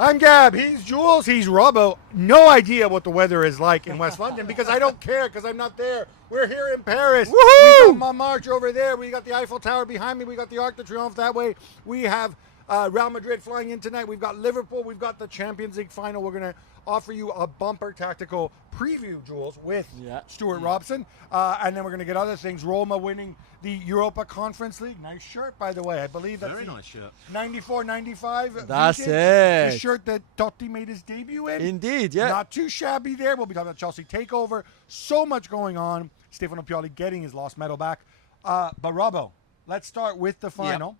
I'm Gab. He's Jules. He's Robbo. No idea what the weather is like in West London because I don't care because I'm not there. We're here in Paris. Woohoo! We got Montmartre over there. We got the Eiffel Tower behind me. We got the Arc de Triomphe that way. We have Real Madrid flying in tonight. We've got Liverpool. We've got the Champions League final. We're going to offer you a bumper tactical preview, Jules, with Stewart, Robson. And then we're going to get other things. Roma winning the Europa Conference League. Nice shirt, by the way. I believe that's very nice shirt. 94-95. That's vintage. it. The shirt that Totti made his debut in. Indeed, yeah. Not too shabby there. We'll be talking about Chelsea takeover. So much going on. Stefano Pioli getting his lost medal back. But Robbo, let's start with the final.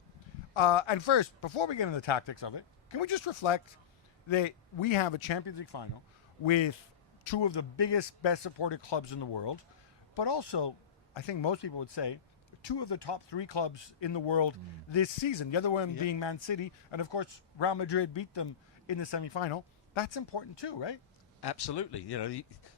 And first, before we get into the tactics of it, can we just reflect that we have a Champions League final with two of the biggest, best supported clubs in the world, but also, I think most people would say, two of the top three clubs in the world this season. The other one being Man City, and of course, Real Madrid beat them in the semifinal. That's important too, right? Absolutely. You know,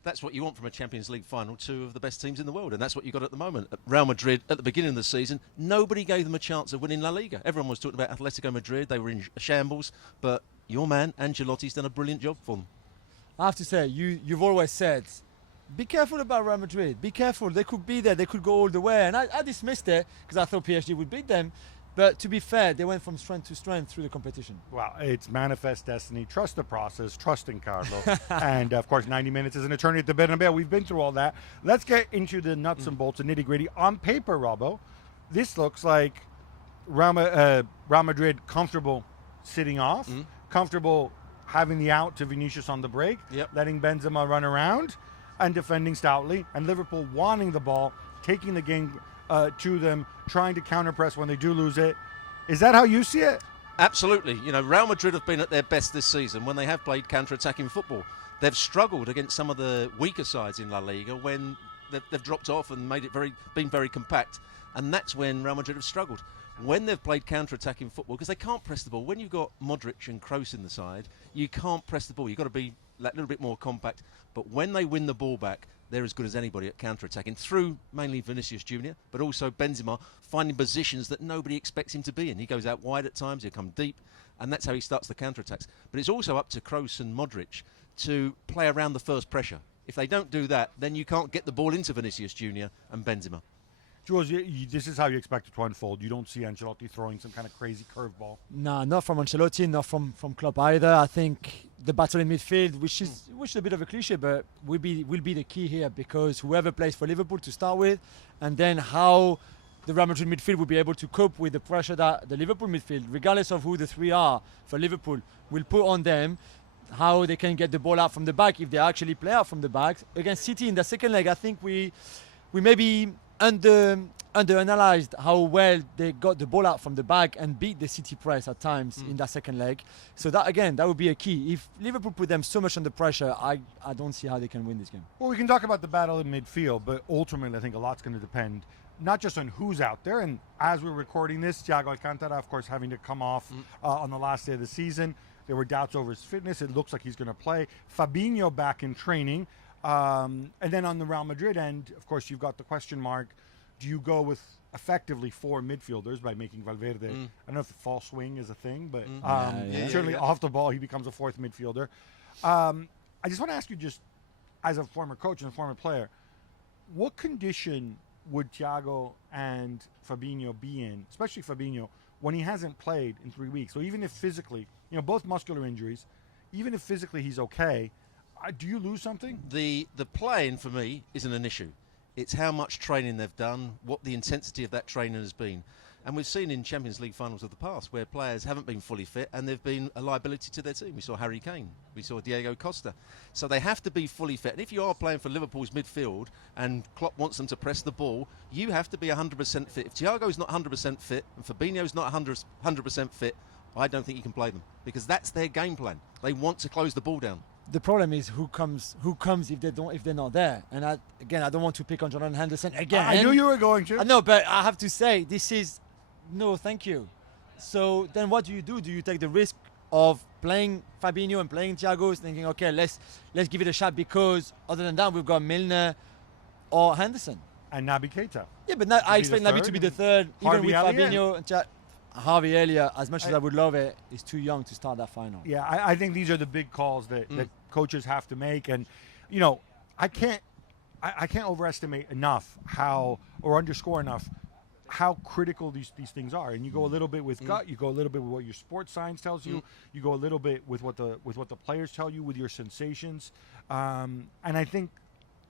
that's what you want from a Champions League final, two of the best teams in the world, and that's what you got at the moment. At Real Madrid, at the beginning of the season, nobody gave them a chance of winning La Liga. Everyone was talking about Atletico Madrid. They were in shambles, but your man, Ancelotti's done a brilliant job for them. I have to say, you've always said, be careful about Real Madrid. Be careful. They could be there. They could go all the way. And I dismissed it because I thought PSG would beat them. But to be fair, they went from strength to strength through the competition. Well, it's manifest destiny. Trust the process. Trust in Carlo. And, of course, 90 minutes is an eternity at the Bernabeu. We've been through all that. Let's get into the nuts and bolts and nitty-gritty. On paper, Robbo, this looks like Real Madrid comfortable sitting off, comfortable having the out to Vinicius on the break, letting Benzema run around and defending stoutly, and Liverpool wanting the ball, taking the game to them, trying to counter-press when they do lose it. Is that how you see it? Absolutely. You know, Real Madrid have been at their best this season when they have played counter-attacking football. They've struggled against some of the weaker sides in La Liga when they've dropped off and made it been very compact, and that's when Real Madrid have struggled. When they've played counter-attacking football, because they can't press the ball. When you've got Modric and Kroos in the side, you can't press the ball. You've got to be a little bit more compact. But when they win the ball back, they're as good as anybody at counter-attacking, through mainly Vinicius Junior, but also Benzema, finding positions that nobody expects him to be in. He goes out wide at times, he'll come deep, and that's how he starts the counter-attacks. But it's also up to Kroos and Modric to play around the first pressure. If they don't do that, then you can't get the ball into Vinicius Junior and Benzema. Jules, this is how you expect it to unfold. You don't see Ancelotti throwing some kind of crazy curveball. No, not from Ancelotti, not from Klopp either. I think the battle in midfield, which is a bit of a cliche, but will be the key here, because whoever plays for Liverpool to start with, and then how the Real Madrid midfield will be able to cope with the pressure that the Liverpool midfield, regardless of who the three are for Liverpool, will put on them. How they can get the ball out from the back if they actually play out from the back. Against City in the second leg, I think we maybe under-analyzed how well they got the ball out from the back and beat the City press at times in that second leg. So that, again, that would be a key. If Liverpool put them so much under pressure, I don't see how they can win this game. Well, we can talk about the battle in midfield, but ultimately I think a lot's going to depend not just on who's out there. And as we're recording this, Thiago Alcantara, of course, having to come off on the last day of the season. There were doubts over his fitness. It looks like he's going to play. Fabinho back in training. And then on the Real Madrid end, of course, you've got the question mark. Do you go with effectively four midfielders by making Valverde? I don't know if the false swing is a thing, but certainly off the ball, he becomes a fourth midfielder. I just want to ask you, just as a former coach and a former player, what condition would Thiago and Fabinho be in, especially Fabinho, when he hasn't played in 3 weeks? So even if physically, both muscular injuries, even if physically he's okay, do you lose something? The playing, for me, isn't an issue. It's how much training they've done, what the intensity of that training has been. And we've seen in Champions League finals of the past where players haven't been fully fit and they've been a liability to their team. We saw Harry Kane. We saw Diego Costa. So they have to be fully fit. And if you are playing for Liverpool's midfield and Klopp wants them to press the ball, you have to be 100% fit. If Thiago's not 100% fit and Fabinho's not 100% fit, I don't think you can play them, because that's their game plan. They want to close the ball down. The problem is who comes if they're not there. And I don't want to pick on Jordan Henderson again. I knew you were going to. No, but I have to say, this is no thank you. So then what do? Do you take the risk of playing Fabinho and playing Thiago, thinking, okay, let's give it a shot, because other than that we've got Milner or Henderson and Naby Keita? Yeah, but I expect Naby to be the third, even with Fabinho and Thiago. Harvey Elliott, as much as I would love it, is too young to start that final. Yeah, I think these are the big calls that coaches have to make. And, you know, I can't overestimate enough or underscore enough how critical these things are. And you go a little bit with gut, you go a little bit with what your sports science tells you, you go a little bit with what the players tell you, with your sensations. And I think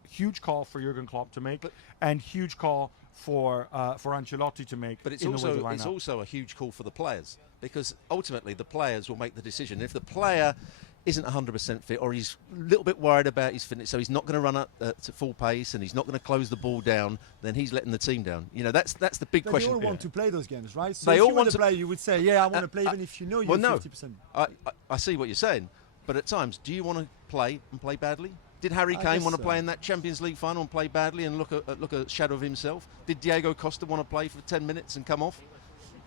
huge call for Jurgen Klopp to make, and huge call for Ancelotti to make. But it's also a huge call for the players, because ultimately the players will make the decision. If the player isn't 100% fit, or he's a little bit worried about his fitness, so he's not going to run up to full pace and he's not going to close the ball down, then he's letting the team down. You know, that's the big question. They all want to play those games, right? So they if all you want to play, you would say, yeah, I want to play, even if you know you're 50%. I see what you're saying, but at times, do you want to play and play badly? Did Harry Kane want to play in that Champions League final and play badly and look a shadow of himself? Did Diego Costa want to play for 10 minutes and come off?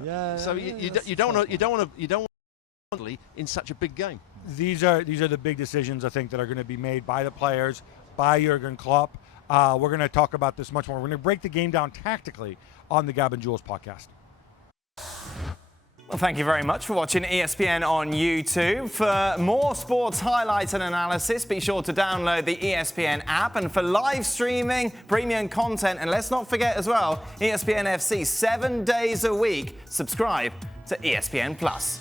Yeah. So you don't want to in such a big game. These are the big decisions, I think, that are going to be made by the players, by Jurgen Klopp. We're going to talk about this much more. We're going to break the game down tactically on the Gab and Juls podcast. Well, thank you very much for watching ESPN on YouTube. For more sports highlights and analysis, be sure to download the ESPN app. And for live streaming, premium content, and let's not forget as well, ESPN FC 7 days a week. Subscribe to ESPN Plus.